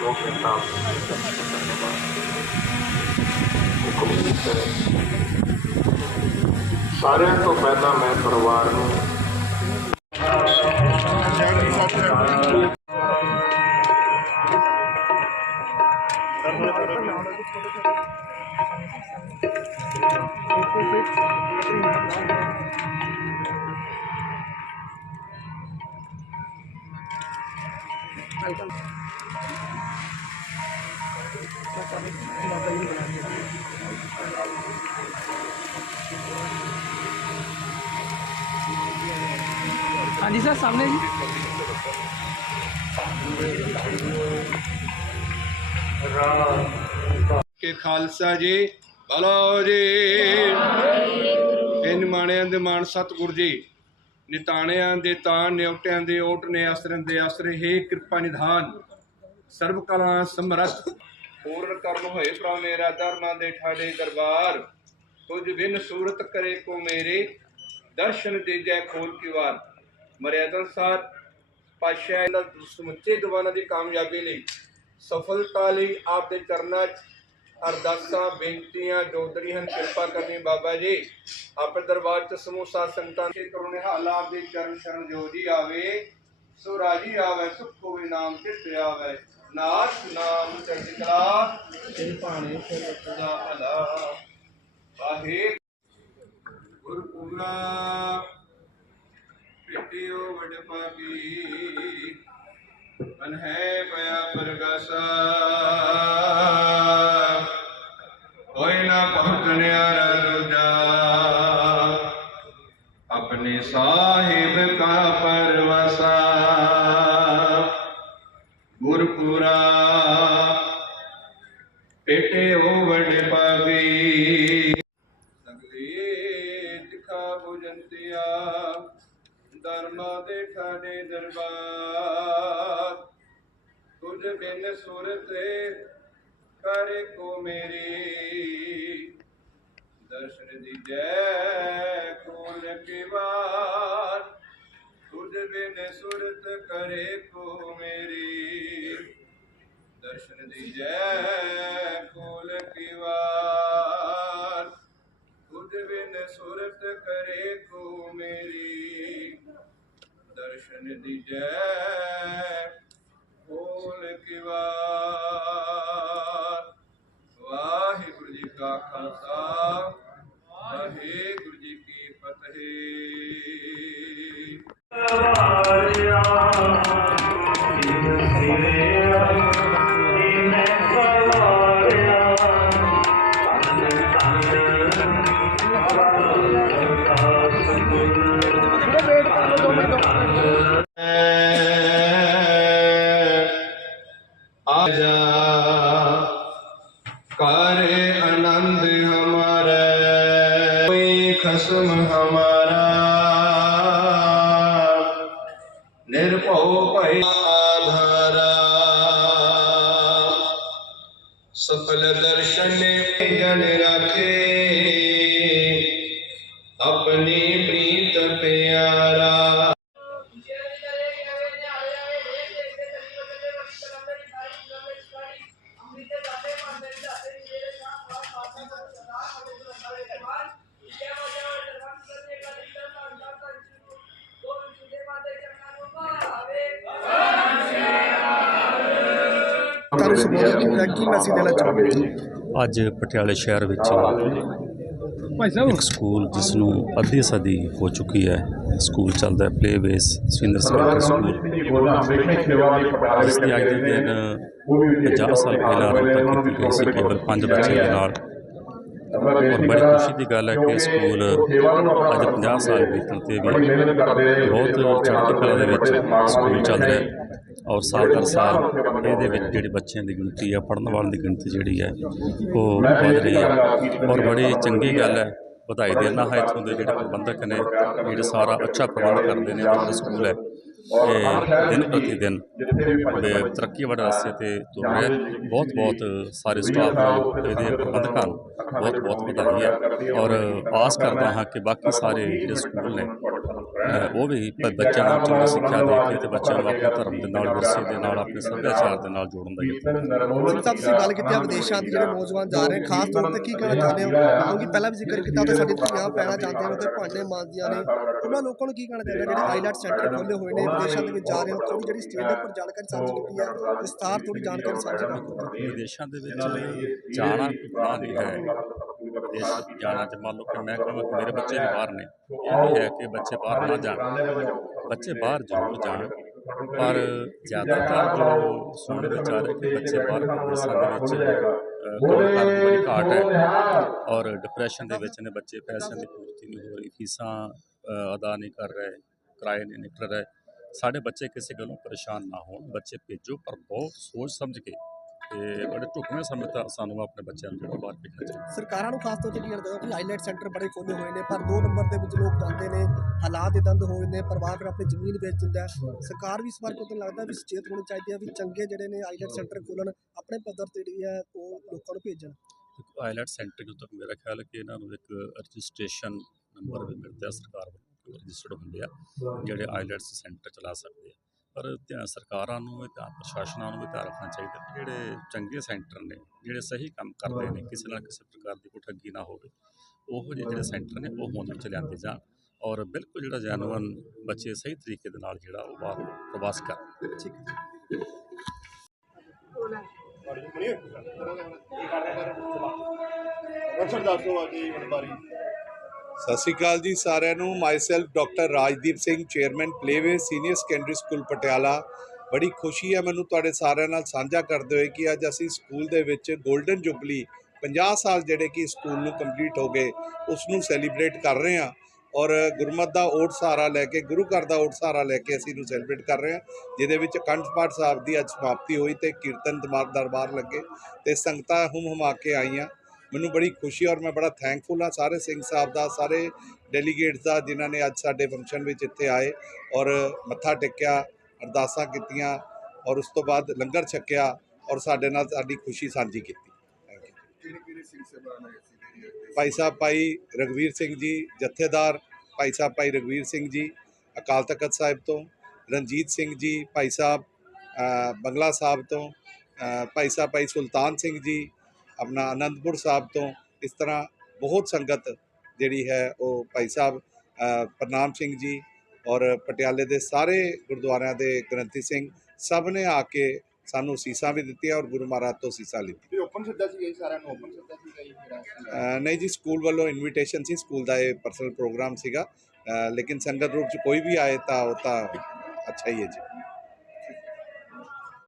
ਲੋਕ ਇਨਸਾਫ ਹੁਕਮ ਕੀਤਾ ਸਾਰਿਆਂ ਤੋਂ ਪਹਿਲਾਂ ਮੈਂ ਪਰਿਵਾਰ ਨੂੰ ਹਾਂਜੀ ਸਰ, ਸਾਹਮਣੇ ਜੀ। ਕੇ ਖਾਲਸਾ ਜੀ, ਬਲੋ ਜੀ। ਇਨ ਮਾਣਿਆਂ ਦੇ ਮਾਣ ਸਤਿਗੁਰ ਜੀ, ਨਿਤਾਣਿਆਂ ਦੇ ਤਾਣ, ਨਿਉਟਿਆਂ ਦੇ ਓਟ ਨੇ ਅਸਰਨ ਦੇ ਅਸਰੇ, ਹੀ ਕਿਰਪਾ ਨਿਧਾਨ ਸਰਬ ਕਲਾ ਸਮਰੱਥ। ਪੂਰਨ ਕਰਮ ਹੋਏ ਪ੍ਰਭ ਮੇਰਾ ਦਰਮਾਂ ਦੇ ਠਾਡੇ ਦਰਬਾਰ। ਤੁਝ ਬਿਨ ਸੂਰਤ ਕਰੇ ਕੋ ਮੇਰੇ, ਦਰਸ਼ਨ ਦੇ ਜੈ ਖੋਲ ਕੀ ਵਾਰ। ਮਰਿਆਦਾ ਅਨੁਸਾਰ ਪਾਸ਼ਾ ਇਹਨਾਂ ਸਮੁੱਚੇ ਦੀਵਾਨਾਂ ਦੀ ਕਾਮਯਾਬੀ ਲਈ। ਸਫਲਤਾ ਲਈ ਆਪ ਦੇ ਚਰਨਾਂ 'ਚ ਅਰਦਾਸਾਂ, ਬੇਨਤੀਆਂ ਜੋਦਰੀ ਹਨ, ਕਿਰਪਾ ਕਰਨੀ ਬਾਬਾ ਜੀ। ਆਪਣੇ ਦਰਬਾਰ 'ਚ ਸਮੂਹ ਸਾਧ ਸੰਗਤਾਂ ਦੇ ਕਰੁਣੇ ਹਾਲ ਆਪ ਦੇ ਚਰਨ ਸ਼ਰਨ ਜੋਦੀ ਆਵੇ। ਸੋ ਰਾਜੀ ਆਵੇ, ਸੁਖ ਹੋਵੇ, ਨਾਮ ਚਿਤ ਆਵੇ। ਨਾਥ ਨਾਮ ਚੜ੍ਹਦੀ ਕਲਾ ਤੇ ਭਾਣੇ ਸਦਾ ਭਲਾ। ਵਾਹਿ ਗੁਰਪੂਰਾ ਪਿਟਿਓ ਵਡ ਪਾਗੀ ਮਨ ਹੈ ਪਿਆ ਪਰਗਾਸਾ। ਕੋਈ ਨਾ ਪਹੁੰਚਣਿਆ ਰੁਜਾ ਆਪਣੇ ਸਾਹਿਬ ਬਿਨ ਸੂਰਤ ਕਰੇ ਕੋ ਮੇਰੀ। ਦਰਸ਼ਨ ਦੀ ਜੈ ਕੋਲ ਕੇ ਵਾਰ ਬਿਨ ਸੁਰਤ ਕਰੇ ਕੋ ਮੇਰੀ। ਦਰਸ਼ਨ ਦੀ ਜੈ ਖਾਲਸਾ ਵਾਹਿਗੁਰੂ ਜੀ ਕੀ ਫਤਿਹ। आजा ਭਏ ਆਧਾਰਾ ਸਫਲ ਦਰਸ਼ਨ ਜਨ ਰਾਖੇ। ਤੁਹਾਨੂੰ ਸੰਬੋਧਨ ਕੀਤਾ ਕੀ ਮੈਸੇਜ ਦੇਣਾ ਚਾਹੋਗੇ? ਅੱਜ ਪਟਿਆਲੇ ਸ਼ਹਿਰ ਵਿੱਚ ਇੱਕ ਸਕੂਲ ਜਿਸ ਨੂੰ ਅੱਧੀ ਸਦੀ ਹੋ ਚੁੱਕੀ ਹੈ। ਸਕੂਲ ਚੱਲਦਾ ਹੈ play ways Swinder secondary school. ਜਿਸ ਦੀ ਅੱਜ ਦੇ ਦਿਨ 50 ਸਾਲ ਪਹਿਲਾਂ ਕੀਤੀ ਗਈ ਸੀ ਕੇਵਲ ਪੰਜ ਬੱਚਿਆਂ ਦੇ ਨਾਲ। ਬੜੀ ਖੁਸ਼ੀ ਦੀ ਗੱਲ ਹੈ ਕਿ ਸਕੂਲ ਅੱਜ 50 ਸਾਲ ਬੀਤਣ ਤੇ ਵੀ ਬਹੁਤ ਚੜ੍ਹਦੀ ਕਲਾ ਦੇ ਵਿੱਚ ਸਕੂਲ ਚੱਲ ਰਿਹਾ ਹੈ। ਔਰ ਸਾਲ ਦਰ ਸਾਲ ਇਹਦੇ ਵਿੱਚ ਜਿਹੜੇ ਬੱਚਿਆਂ ਦੀ ਗਿਣਤੀ ਹੈ ਪੜ੍ਹਨ ਵਾਲਿਆਂ ਦੀ ਗਿਣਤੀ ਜਿਹੜੀ ਹੈ ਉਹ ਵਧ ਰਹੀ ਹੈ। ਔਰ ਬੜੀ ਚੰਗੀ ਗੱਲ ਹੈ ਵਧਾਈ ਦੇਣਾ ਹੈ ਇੱਥੋਂ ਦੇ ਜਿਹੜੇ ਪ੍ਰਬੰਧਕ ਨੇ ਜਿਹੜੇ ਸਾਰਾ ਅੱਛਾ ਪ੍ਰਬੰਧ ਕਰਦੇ ਨੇ ਸਕੂਲ ਹੈ। ਦਿਨ ਪ੍ਰਤੀ ਦਿਨ ਤਰੱਕੀ ਵਾਲੇ ਰਸਤੇ ਤੇ ਤੁਰ ਰਿਹਾ। ਬਹੁਤ ਬਹੁਤ ਸਾਰੇ ਸਟਾਫ ਨੂੰ ਇਹਦੇ ਪ੍ਰਬੰਧਕਾਂ ਨੂੰ ਬਹੁਤ ਬਹੁਤ ਵਧਾਈ ਹੈ ਔਰ ਆਸ ਕਰਦਾ ਹਾਂ ਕਿ ਬਾਕੀ ਸਾਰੇ ਜਿਹੜੇ ਸਕੂਲ ਨੇ ਉਹ ਵੀ ਬੱਚਿਆਂ ਨੂੰ ਚੰਗੀ ਸਿੱਖਿਆ ਦੇ ਕੇ ਤੇ ਬੱਚਿਆਂ ਨੂੰ ਆਪਣੇ ਧਰਮ ਦੇ ਨਾਲ ਵਿਰਸੇ ਦੇ ਨਾਲ ਆਪਣੇ ਸੱਭਿਆਚਾਰ ਦੇ ਨਾਲ ਜੋੜਨ ਦਾ ਯਤਨ ਸਾਹਿਬ ਤੁਸੀਂ ਗੱਲ ਕੀਤੀ ਆ ਵਿਦੇਸ਼ਾਂ ਦੇ ਜਿਹੜੇ ਨੌਜਵਾਨ ਜਾ ਰਹੇ ਖਾਸ ਤੌਰ ਤੇ ਕੀ ਕਹਿਣਾ ਚਾਹੁੰਦੇ ਹੋ? ਕਿਉਂਕਿ ਪਹਿਲਾਂ ਵੀ ਜ਼ਿਕਰ ਕੀਤਾ ਤੇ ਸਾਡੀ ਧੀਆਂ ਪੈਣਾ ਚਾਹੁੰਦੇ ਨੇ ਤੇ ਭਾਂਡੇ ਮਾਂਜਦੀਆਂ ਨੇ। ਉਹਨਾਂ ਲੋਕਾਂ ਨੂੰ ਕੀ ਕਹਿਣਾ ਚਾਹੁੰਦੇ ਜਿਹੜੇ ਆਈਲੈਟ ਸੈਂਟਰ ਖੋਲ੍ਹੇ ਹੋਏ ਨੇ ਵਿਦੇਸ਼ਾਂ ਦੇ ਵਿੱਚ ਜਾ ਰਹੇ ਨੇ ਥੋੜੀ ਜਿਹੜੀ ਸਟੇਜ ਦੇ ਉੱਪਰ ਜਾਣਕਾਰੀ ਸਾਂਝੀ ਕੀਤੀ ਹੈ ਵਿਸਤਾਰ ਥੋੜੀ ਜਾਣਕਾਰੀ ਸਾਂਝੀ ਕਰੋ ਵਿਦੇਸ਼ਾਂ ਦੇ ਵਿੱਚ ਜਾਣਾ ਨਹੀਂ ਹੈ। ਵਿਦੇਸ਼ ਜਾਣਾ ਤੇ ਮੰਨ ਲਓ ਕਿ ਮੈਂ ਕਹਾਂ ਕਿ ਮੇਰੇ ਬੱਚੇ ਵੀ ਬਾਹਰ ਨੇ। ਇਹ ਨਹੀਂ ਹੈ ਕਿ ਬੱਚੇ ਬਾਹਰ ਨਾ ਜਾਣ। ਬੱਚੇ ਬਾਹਰ ਜ਼ਰੂਰ ਜਾਣ। ਪਰ ਜ਼ਿਆਦਾਤਰ ਜੋ ਸੁਣਨ ਵਿੱਚ ਆ ਰਿਹਾ ਕਿ ਬੱਚੇ ਬਾਹਰ ਵਿਦੇਸ਼ਾਂ ਦੇ ਵਿੱਚ ਦੀ ਬੜੀ ਘਾਟ ਹੈ। ਔਰ ਡਿਪਰੈਸ਼ਨ ਦੇ ਵਿੱਚ ਨੇ ਬੱਚੇ ਪੈਸਿਆਂ ਦੀ ਪੂਰਤੀ ਨਹੀਂ ਹੋ ਰਹੀ। ਫੀਸਾਂ ਅਦਾ ਨਹੀਂ ਕਰ ਰਹੇ ਕਿਰਾਏ ਨਹੀਂ ਨਿਕਲ ਰਹੇ। ਸਾਡੇ ਬੱਚੇ ਕਿਸੇ ਗੱਲੋਂ ਪਰੇਸ਼ਾਨ ਨਾ ਹੋਣ। ਬੱਚੇ ਭੇਜੋ ਪਰ ਬਹੁਤ ਸੋਚ ਸਮਝ ਕੇ ਤੇ ਬੜੇ ਢੁਕਵੇਂ ਸਮੇਂ ਤੱਕ ਸਾਨੂੰ ਆਪਣੇ ਬੱਚਿਆਂ ਨੂੰ ਜਿਹੜਾ ਬਾਹਰ ਭੇਜਣਾ ਚਾਹੀਦਾ। ਸਰਕਾਰਾਂ ਨੂੰ ਖਾਸ ਤੌਰ ਤੇ ਕੀ ਕਰਦਾ ਕਿ ਆਈਲੈਟ ਸੈਂਟਰ ਬੜੇ ਖੋਲ੍ਹੇ ਹੋਏ ਨੇ ਪਰ ਦੋ ਨੰਬਰ ਦੇ ਵਿੱਚ ਲੋਕ ਜਾਂਦੇ ਨੇ ਹਾਲਾਤ ਇਦਾਂ ਦੇ ਹੋਏ ਨੇ ਪਰਿਵਾਰ ਫਿਰ ਆਪਣੀ ਜ਼ਮੀਨ ਵੇਚ ਦਿੰਦਾ ਸਰਕਾਰ ਵੀ ਇਸ ਵਾਰ ਕੋਈ ਲੱਗਦਾ ਵੀ ਸੁਚੇਤ ਹੋਣੀ ਚਾਹੀਦੀ ਹੈ ਵੀ ਚੰਗੇ ਜਿਹੜੇ ਨੇ ਆਈਲੈਟ ਸੈਂਟਰ ਖੋਲਣ ਆਪਣੇ ਪੱਧਰ ਤੇ ਜਿਹੜੀ ਹੈ ਉਹ ਲੋਕਾਂ ਨੂੰ ਭੇਜਣ। ਆਈਲੈਟ ਸੈਂਟਰ ਜਦੋਂ ਤੱਕ ਮੇਰਾ ਖਿਆਲ ਹੈ ਕਿ ਇਹਨਾਂ ਨੂੰ ਇੱਕ ਰਜਿਸਟ੍ਰੇਸ਼ਨ ਨੰਬਰ ਵੀ ਮਿਲਦਾ ਸਰਕਾਰ ਵੱਲੋਂ ਰਜਿਸਟਰਡ ਹੁੰਦੇ ਆ ਜਿਹੜੇ ਆਈਲੈਟਸ ਸੈਂਟਰ ਚਲਾ ਸਕਦੇ ਆ। ਪਰ ਧਿਆਨ ਸਰਕਾਰਾਂ ਨੂੰ ਇਹ ਧਿਆਨ ਪ੍ਰਸ਼ਾਸਨਾਂ ਨੂੰ ਵੀ ਧਿਆਨ ਰੱਖਣਾ ਚਾਹੀਦਾ ਕਿ ਜਿਹੜੇ ਚੰਗੇ ਸੈਂਟਰ ਨੇ ਜਿਹੜੇ ਸਹੀ ਕੰਮ ਕਰਦੇ ਨੇ ਕਿਸੇ ਨਾਲ ਕਿਸੇ ਪ੍ਰਕਾਰ ਦੀ ਕੋਈ ਠੱਗੀ ਨਾ ਹੋਵੇ ਉਹੋ ਜਿਹੇ ਜਿਹੜੇ ਸੈਂਟਰ ਨੇ ਉਹ ਹੋਂਦ ਵਿੱਚ ਲਿਆਂਦੇ ਜਾਣ ਔਰ ਬਿਲਕੁਲ ਜਿਹੜਾ ਜੈਨੂਅਨ ਬੱਚੇ ਸਹੀ ਤਰੀਕੇ ਦੇ ਨਾਲ ਜਿਹੜਾ ਉਹ ਬਾਹਰ ਪ੍ਰਵਾਸ ਕਰਨ ਠੀਕ ਹੈ ਸਤਿ ਸ਼੍ਰੀ ਅਕਾਲ ਜੀ ਸਾਰਿਆਂ ਨੂੰ। Myself doctor Rajdeep Singh chairman playway senior secondary school Patiala. ਬੜੀ ਖੁਸ਼ੀ ਹੈ ਮੈਨੂੰ ਤੁਹਾਡੇ ਸਾਰਿਆਂ ਨਾਲ ਸਾਂਝਾ ਕਰਦੇ ਹੋਏ ਕਿ ਅੱਜ ਅਸੀਂ ਸਕੂਲ ਦੇ ਵਿੱਚ 골ਡਨ ਜੁਬਲੀ 50 ਸਾਲ ਜਿਹੜੇ ਕਿ ਸਕੂਲ ਨੂੰ ਕੰਪਲੀਟ ਹੋ ਗਏ ਉਸ ਨੂੰ ਸੈਲੀਬ੍ਰੇਟ ਕਰ ਰਹੇ ਹਾਂ। ਔਰ ਗੁਰਮਤ ਦਾ ਓਟ ਸਹਾਰਾ ਲੈ ਕੇ, ਗੁਰੂ ਘਰ ਦਾ ਓਟ ਸਹਾਰਾ ਲੈ ਕੇ ਅਸੀਂ ਇਹਨੂੰ ਸੈਲੀਬ੍ਰੇਟ ਕਰ ਰਹੇ ਹਾਂ, ਜਿਹਦੇ ਵਿੱਚ ਅਖੰਡ ਪਾਠ ਸਾਹਿਬ ਦੀ ਅੱਜ ਸਮਾਪਤੀ ਹੋਈ ਤੇ ਕੀਰਤਨ ਦਰਬਾਰ ਦਰਬਾਰ ਲੱਗੇ ਤੇ ਸੰਗਤਾਂ ਹੁਮ ਹੁਮਾ ਕੇ ਆਈਆਂ। ਮੈਨੂੰ ਬੜੀ ਖੁਸ਼ੀ ਔਰ ਮੈਂ ਬੜਾ ਥੈਂਕਫੁਲ ਹਾਂ ਸਾਰੇ ਸਿੰਘ ਸਾਹਿਬ ਦਾ ਸਾਰੇ ਡੈਲੀਗੇਟਸ ਦਾ ਜਿਨ੍ਹਾਂ ਨੇ ਅੱਜ ਸਾਡੇ ਫੰਕਸ਼ਨ ਵਿੱਚ ਇੱਥੇ ਆਏ ਔਰ ਮੱਥਾ ਟੇਕਿਆ ਅਰਦਾਸਾਂ ਕੀਤੀਆਂ ਔਰ ਉਸ ਤੋਂ ਬਾਅਦ ਲੰਗਰ ਛਕਿਆ ਔਰ ਸਾਡੇ ਨਾਲ ਸਾਡੀ ਖੁਸ਼ੀ ਸਾਂਝੀ ਕੀਤੀ. ਭਾਈ ਸਾਹਿਬ ਭਾਈ ਰਗਵੀਰ ਸਿੰਘ ਜੀ ਜਥੇਦਾਰ ਭਾਈ ਸਾਹਿਬ ਭਾਈ ਰਗਵੀਰ ਸਿੰਘ ਜੀ ਅਕਾਲ ਤਖਤ ਸਾਹਿਬ ਤੋਂ ਰਣਜੀਤ ਸਿੰਘ ਜੀ ਭਾਈ ਸਾਹਿਬ ਬੰਗਲਾ ਸਾਹਿਬ ਤੋਂ ਭਾਈ ਸਾਹਿਬ ਭਾਈ ਸੁਲਤਾਨ ਸਿੰਘ ਜੀ ਆਪਣਾ ਆਨੰਦਪੁਰ ਸਾਹਿਬ ਤੋਂ ਇਸ ਤਰ੍ਹਾਂ ਬਹੁਤ ਸੰਗਤ ਜਿਹੜੀ ਹੈ ਉਹ ਭਾਈ ਸਾਹਿਬ ਪ੍ਰਨਾਮ ਸਿੰਘ ਜੀ ਔਰ ਪਟਿਆਲੇ ਦੇ ਸਾਰੇ ਗੁਰਦੁਆਰਿਆਂ ਦੇ ਗ੍ਰੰਥੀ ਸਿੰਘ ਸਭ ਨੇ ਆ ਕੇ ਸਾਨੂੰ ਸੀਸਾਂ ਵੀ ਦਿੱਤੀਆਂ ਔਰ ਗੁਰੂ ਮਹਾਰਾਜ ਤੋਂ ਸੀਸਾਂ ਲਿੱਤੀ ਓਪਨ ਸੱਦਾ ਸੀ ਸਾਰਿਆਂ ਨੂੰ? ਓਪਨ ਸੱਦਾ ਸੀ ਨਹੀਂ ਜੀ ਸਕੂਲ ਵੱਲੋਂ ਇਨਵੀਟੇਸ਼ਨ ਸੀ ਸਕੂਲ ਦਾ ਇਹ ਪਰਸਨਲ ਪ੍ਰੋਗਰਾਮ ਸੀਗਾ। ਲੇਕਿਨ ਸੰਗਤ ਰੂਪ ਚ ਕੋਈ ਵੀ ਆਏ ਤਾਂ ਉਹ ਤਾਂ ਅੱਛਾ ਹੀ ਹੈ ਜੀ।